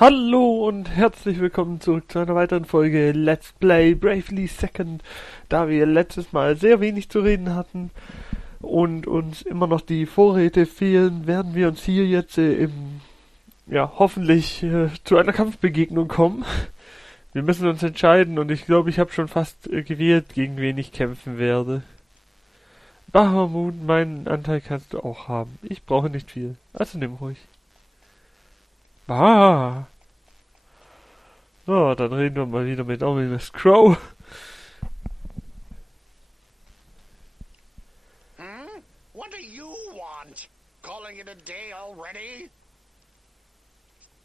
Hallo und herzlich willkommen zurück zu einer weiteren Folge Let's Play Bravely Second. Da wir letztes Mal sehr wenig zu reden hatten und uns immer noch die Vorräte fehlen, werden wir uns hier jetzt hoffentlich zu einer Kampfbegegnung kommen. Wir müssen uns entscheiden und ich glaube, ich habe schon fast gewählt, gegen wen ich kämpfen werde. Bahamut, meinen Anteil kannst du auch haben. Ich brauche nicht viel, also nimm ruhig. Ah. So, dann reden wir mal wieder mit Ominous Crow. What do you want? Calling it a day already?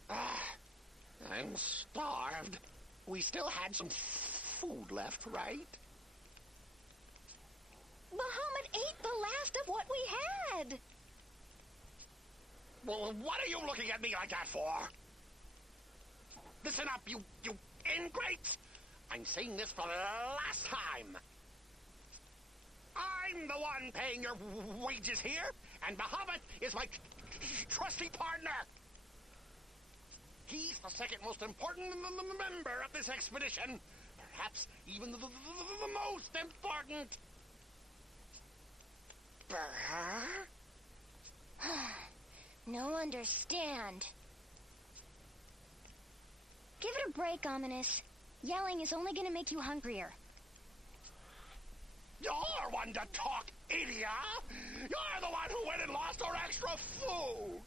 I'm starved. We still had some food left, right? Muhammad ate the last of what we had. Well, what are you looking at me like that for? Listen up, you ingrates! I'm saying this for the last time. I'm the one paying your wages here, and Muhammad is my trusty partner. He's the second most important member of this expedition. Perhaps even the most important. No understand. Give it a break, Ominous. Yelling is only gonna make you hungrier. You're one to talk, idiot! You're the one who went and lost our extra food!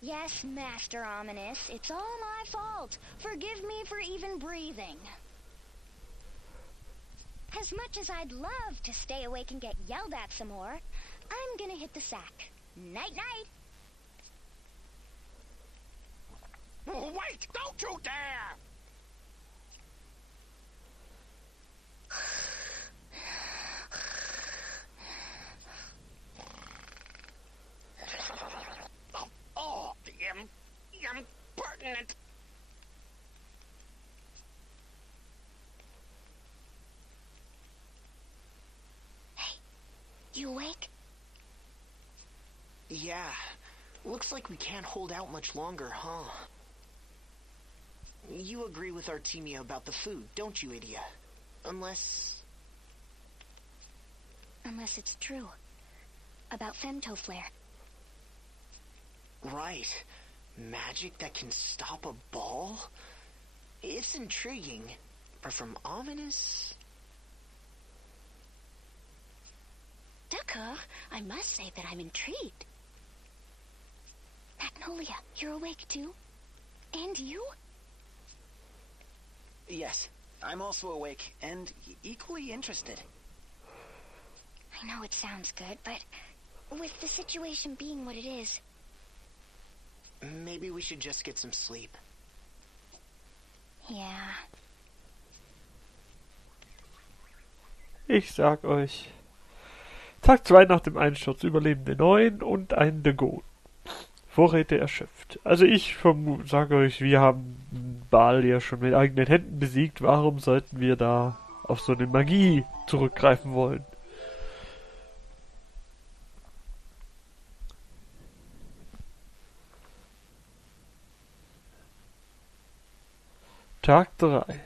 Yes, Master Ominous, it's all my fault. Forgive me for even breathing. As much as I'd love to stay awake and get yelled at some more, I'm gonna hit the sack. Night-night! Wait! Don't you dare! Oh, the impertinent! Hey, you awake? Yeah, looks like we can't hold out much longer, huh? You agree with Artemia about the food, don't you, Idia? Unless it's true. About femtoflare. Right. Magic that can stop a ball? It's intriguing, but from Ominous... Ducker, I must say that I'm intrigued. Magnolia, you're awake too? And you? Yes, I'm also awake and equally interested. I know it sounds good, but with the situation being what it is... Maybe we should just get some sleep. Yeah. Ich sag euch. Tag 2 nach dem Einsturz, Überlebende 9 und ein Dagon. Vorräte erschöpft. Also ich sage euch, wir haben Baal ja schon mit eigenen Händen besiegt. Warum sollten wir da auf so eine Magie zurückgreifen wollen? Tag 3.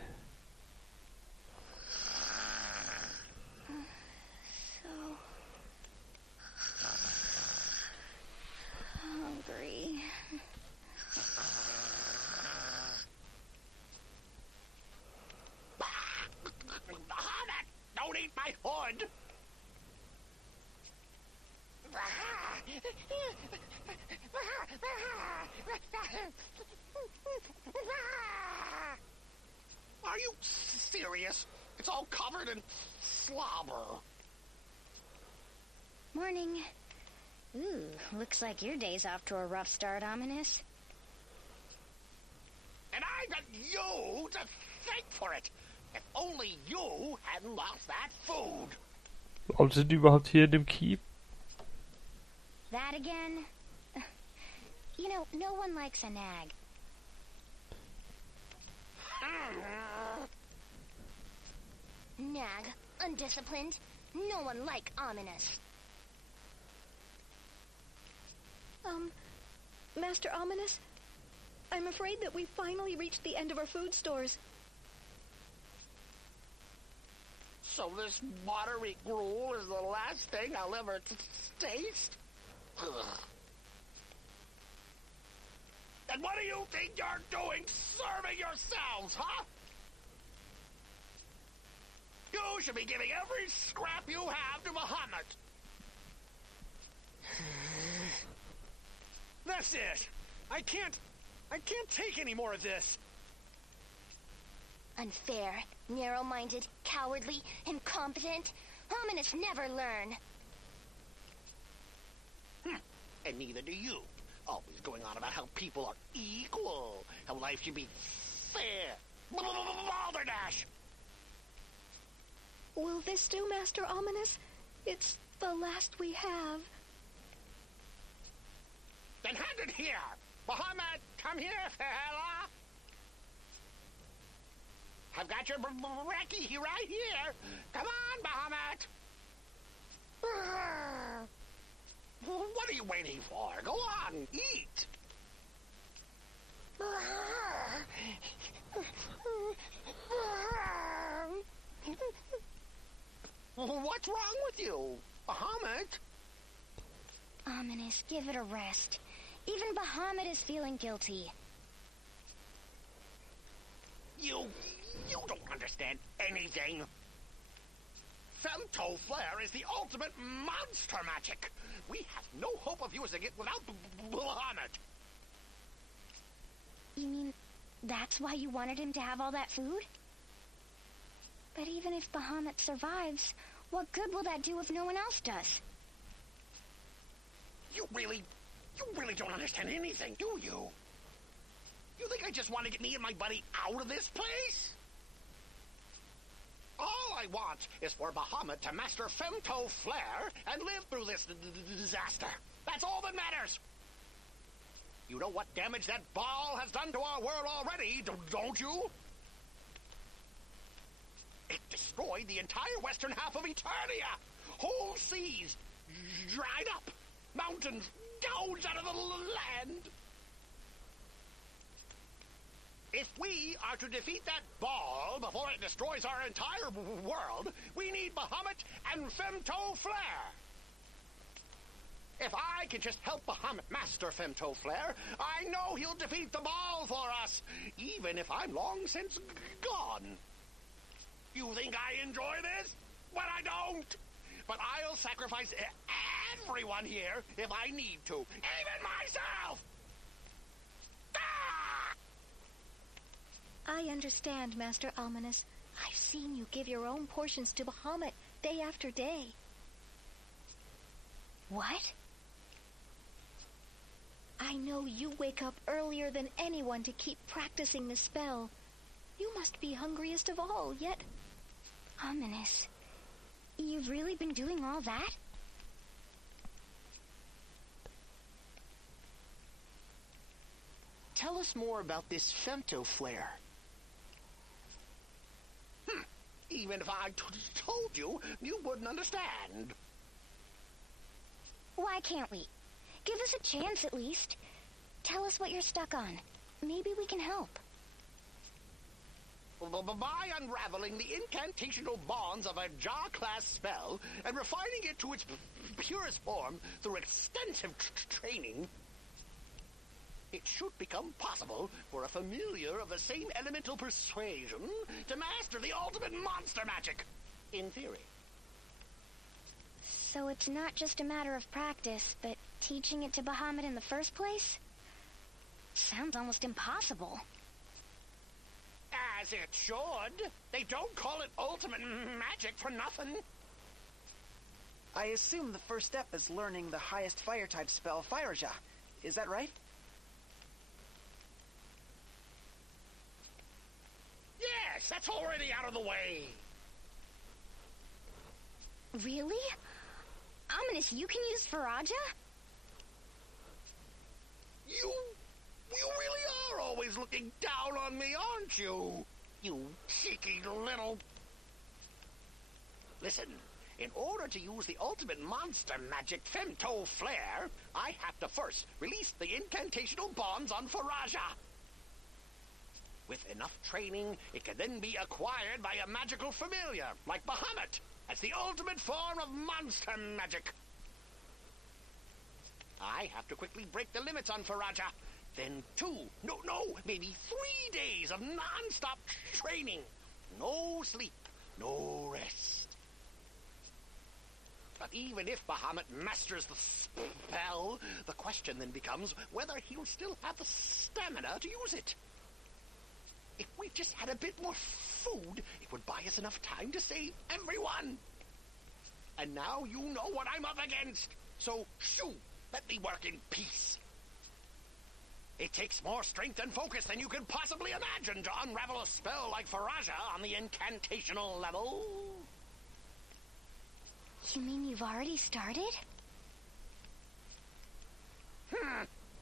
Don't eat my hood! Are you serious? It's all covered in slobber. Morning. Ooh, looks like your day's off to a rough start, Ominous. And I got you to thank for it. If only you hadn't lost that food. Warum sind die überhaupt hier in dem Keep? That again? You know, no one likes a nag. Nag, undisciplined. No one like Ominous. Master Ominous, I'm afraid that we finally reached the end of our food stores. So this watery gruel is the last thing I'll ever taste? Ugh. And what do you think you're doing serving yourselves, huh? You should be giving every scrap you have to Muhammad. That's it. I can't take any more of this. Unfair, narrow-minded, cowardly, incompetent. Ominous never learn. And neither do you. Always going on about how people are equal, how life should be fair. Balderdash! Will this do, Master Ominous? It's the last we have. Then hand it here! Muhammad, come here, fella! I've got your brekkie right here! Come on, Muhammad! What are you waiting for? Go on, eat! What's wrong with you, Muhammad? Ominous, give it a rest. Even Bahamut is feeling guilty. You don't understand anything. Femto Flare is the ultimate monster magic. We have no hope of using it without Bahamut. You mean that's why you wanted him to have all that food? But even if Bahamut survives, what good will that do if no one else does? You really don't understand anything, do you? You think I just want to get me and my buddy out of this place? All I want is for Bahamut to master Femto Flare and live through this disaster. That's all that matters. You know what damage that ball has done to our world already, don't you? It destroyed the entire western half of Eternia. Whole seas dried up. Mountains gouged out of the land. If we are to defeat that ball before it destroys our entire world, we need Bahamut and Femto Flare. If I can just help Bahamut master Femto Flare, I know he'll defeat the ball for us, even if I'm long since gone. You think I enjoy this? Well, I don't. But I'll sacrifice everyone here if I need to, even myself. Ah! I understand, Master Ominous. I've seen you give your own portions to Bahamut day after day. What? I know you wake up earlier than anyone to keep practicing the spell. You must be hungriest of all, yet... Ominous. You've really been doing all that? Tell us more about this Femto Flare. Even if I told you, you wouldn't understand. Why can't we? Give us a chance at least. Tell us what you're stuck on. Maybe we can help. By unraveling the incantational bonds of a Jar-class spell and refining it to its purest form through extensive training, it should become possible for a familiar of the same elemental persuasion to master the ultimate monster magic, in theory. So it's not just a matter of practice, but teaching it to Bahamut in the first place? Sounds almost impossible. As it should. They don't call it ultimate magic for nothing. I assume the first step is learning the highest fire-type spell, Fireja. Is that right? Yes, that's already out of the way. Really? Ominous, you can use Faraja? You really are always looking down on me, aren't you? You cheeky little... Listen, in order to use the ultimate monster magic Femto Flare, I have to first release the incantational bonds on Faraja. With enough training, it can then be acquired by a magical familiar, like Bahamut. That's the ultimate form of monster magic. I have to quickly break the limits on Faraja. Then maybe 3 days of non-stop training. No sleep, no rest. But even if Bahamut masters the spell, the question then becomes whether he'll still have the stamina to use it. If we just had a bit more food, it would buy us enough time to save everyone. And now you know what I'm up against. So, shoo, let me work in peace. It takes more strength and focus than you can possibly imagine to unravel a spell like Faraja on the incantational level. You mean you've already started?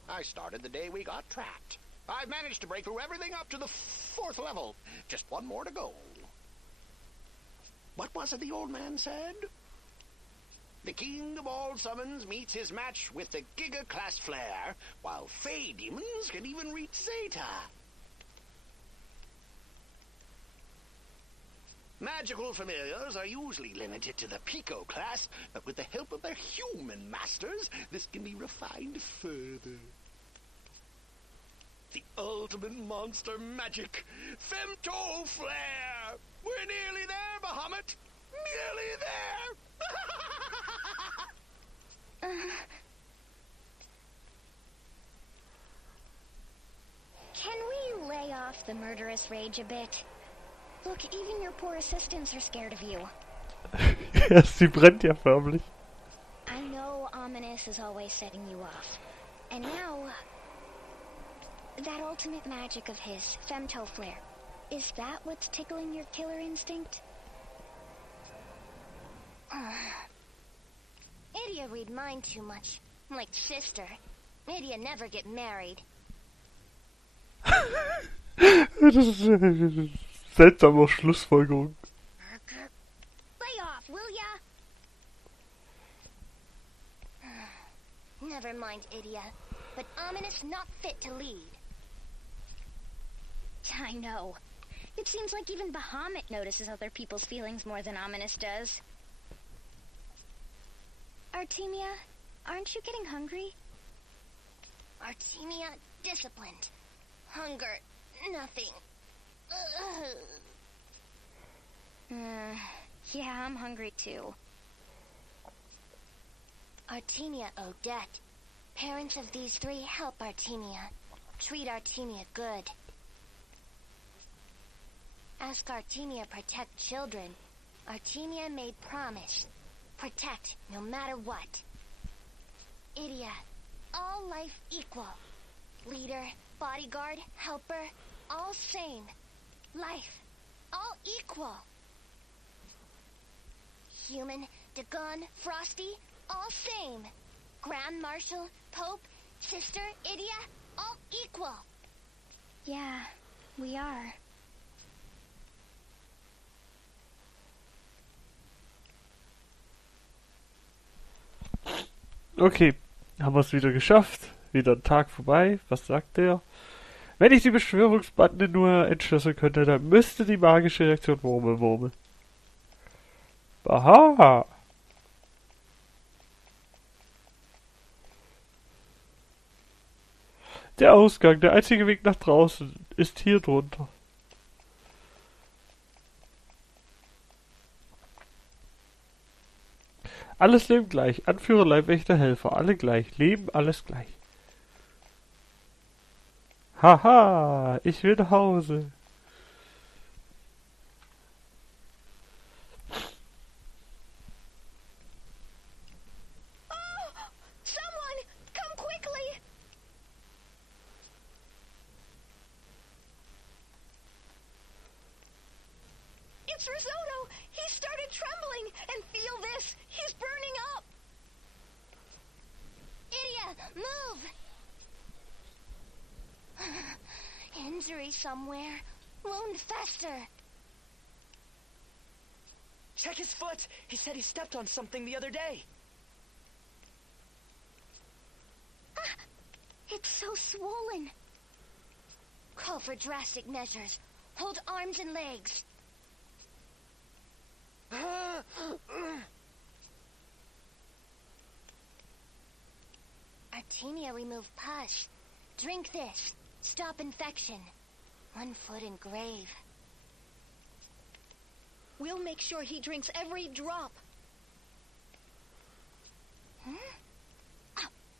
I started the day we got trapped. I've managed to break through everything up to the 4th level. Just one more to go. What was it the old man said? The king of all summons meets his match with the Giga-class flare, while Fey demons can even reach Zeta. Magical familiars are usually limited to the Pico class, but with the help of their human masters, this can be refined further. The ultimate monster magic, Femto Flare! We're nearly there, Bahamut! Nearly there! Can we lay off the murderous rage a bit? Look, even your poor assistants are scared of you. Ja, sie brennt ja förmlich. I know Ominous is always setting you off. And now, that ultimate magic of his, Femto Flare, is that what's tickling your killer instinct? Idia read mine too much. Like sister. Idia never get married. Das ist seltsame Schlussfolgerung. Lay off, will ya? Never mind, Idia. But Ominous not fit to lead. I know. It seems like even Bahamut notices other people's feelings more than Ominous does. Artemia, aren't you getting hungry? Artemia, disciplined. Hunger, nothing. Yeah, I'm hungry too. Artemia Odette. Parents of these 3 help Artemia. Treat Artemia good. Ask Artemia protect children. Artemia made promise. Protect no matter what. Idia, all life equal. Leader, bodyguard, helper, all same. Life, all equal. Human, Dagon, Frosty, all same. Grand Marshal, Pope, Sister, Idia, all equal. Yeah, we are. Okay, haben wir es wieder geschafft. Wieder ein Tag vorbei. Was sagt der? Wenn ich die Beschwörungsbande nur entschlüsseln könnte, dann müsste die magische Reaktion Murmel. Aha! Der Ausgang, der einzige Weg nach draußen, ist hier drunter. Alles Leben gleich. Anführer, Leibwächter, Helfer. Alle gleich. Leben, alles gleich. Haha, ich will nach Hause. Oh, someone, come quickly. It's Risotto. He started trembling, and feel this. He's burning up. Idia, move. Injury somewhere. Wound fester. Check his foot. He said he stepped on something the other day. It's so swollen. call for drastic measures. Hold arms and legs. Artemia removed pus. Drink this. Stop infection. 1 foot in grave. We'll make sure he drinks every drop.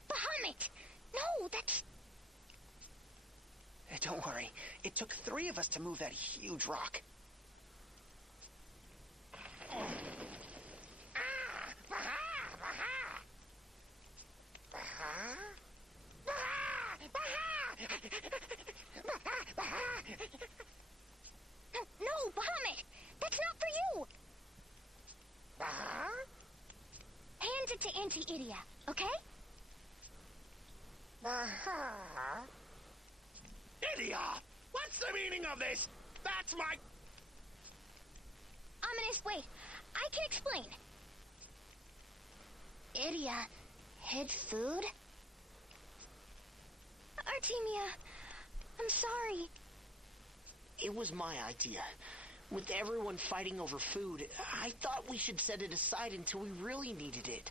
Bahamut! No, that's... Don't worry. It took 3 of us to move that huge rock. No, Bahamut! That's not for you! Hand it to Auntie Idia, okay? Idia! What's the meaning of this? That's my... Ominous, wait. I can explain. Idia hid food? Artemia, I'm sorry. It was my idea. With everyone fighting over food, I thought we should set it aside until we really needed it.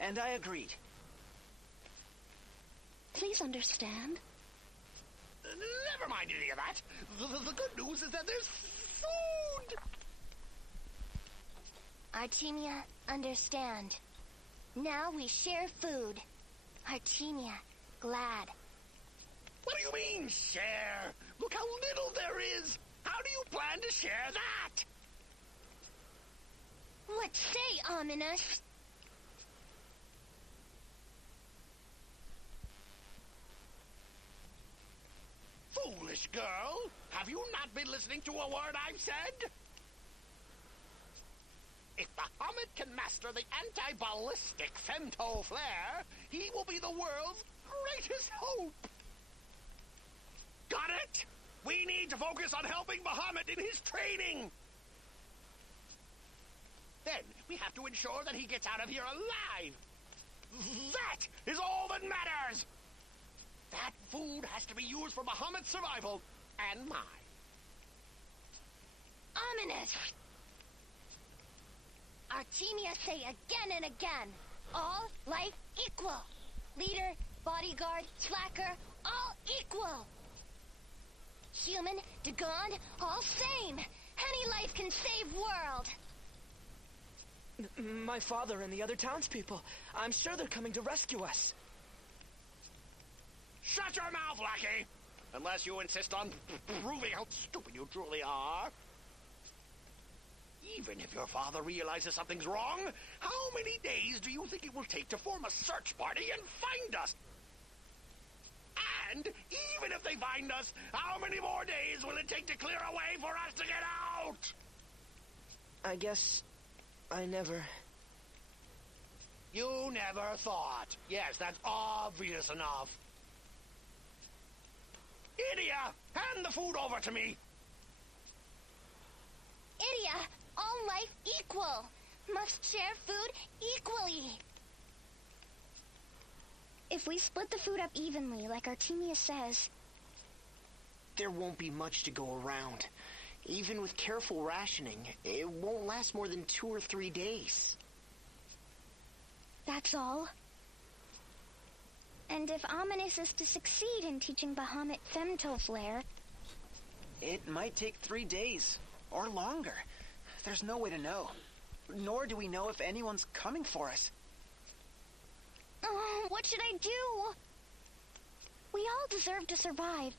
And I agreed. Please understand. Never mind any of that. The good news is that there's food. Artemia, understand. Now we share food. Artemia, glad. What do you mean, share? Look how little there is. How do you plan to share that? What say, Ominous? Foolish girl. Have you not been listening to a word I've said? If Bahamut can master the anti-ballistic femto flare, he will be the world's greatest hope. Got it? We need to focus on helping Bahamut in his training. Then we have to ensure that he gets out of here alive. That is all that matters. That food has to be used for Bahamut's survival and mine. Ominous! Artemia say again and again, all life equal. Leader, bodyguard, slacker, all equal. Human, Dagon, all same. Any life can save world. My father and the other townspeople. I'm sure they're coming to rescue us. Shut your mouth, lackey! Unless you insist on proving how stupid you truly are. Even if your father realizes something's wrong, how many days do you think it will take to form a search party and find us? And even if they find us, how many more days will it take to clear a way for us to get out? I guess I never... You never thought. Yes, that's obvious enough. Idia, hand the food over to me. Idia, all life equal. Must share food equally. If we split the food up evenly, like Artemia says... There won't be much to go around. Even with careful rationing, it won't last more than 2 or 3 days. That's all? And if Ominous is to succeed in teaching Bahamut femto flare... It might take 3 days, or longer. There's no way to know. Nor do we know if anyone's coming for us. Oh, what should I do? We all deserve to survive.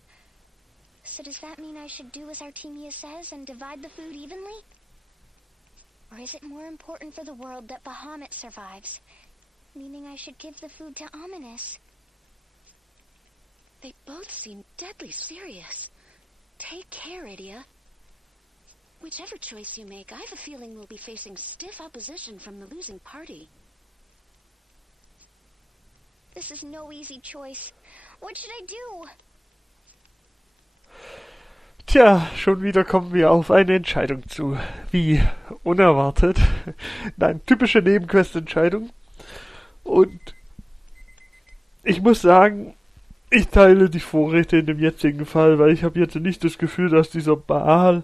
So does that mean I should do as Artemia says and divide the food evenly? Or is it more important for the world that Bahamut survives, meaning I should give the food to Ominous? They both seem deadly serious. Take care, Idia. Whichever choice you make, I have a feeling we'll be facing stiff opposition from the losing party. This is no easy choice. What should I do? Tja, schon wieder kommen wir auf eine Entscheidung zu. Wie unerwartet. Nein, typische Nebenquest-Entscheidung. Und ich muss sagen, Ich teile die Vorräte in dem jetzigen Fall, weil ich habe jetzt nicht das Gefühl, dass dieser Baal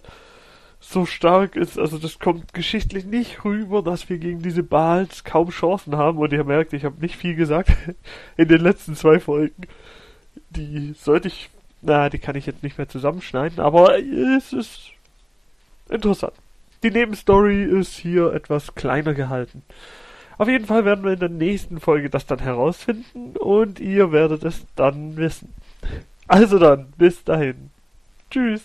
so stark ist. Also das kommt geschichtlich nicht rüber, dass wir gegen diese Baals kaum Chancen haben. Und ihr merkt, ich habe nicht viel gesagt in den letzten 2 Folgen. Die die kann ich jetzt nicht mehr zusammenschneiden, aber es ist interessant. Die Nebenstory ist hier etwas kleiner gehalten. Auf jeden Fall werden wir in der nächsten Folge das dann herausfinden und ihr werdet es dann wissen. Also dann, bis dahin. Tschüss.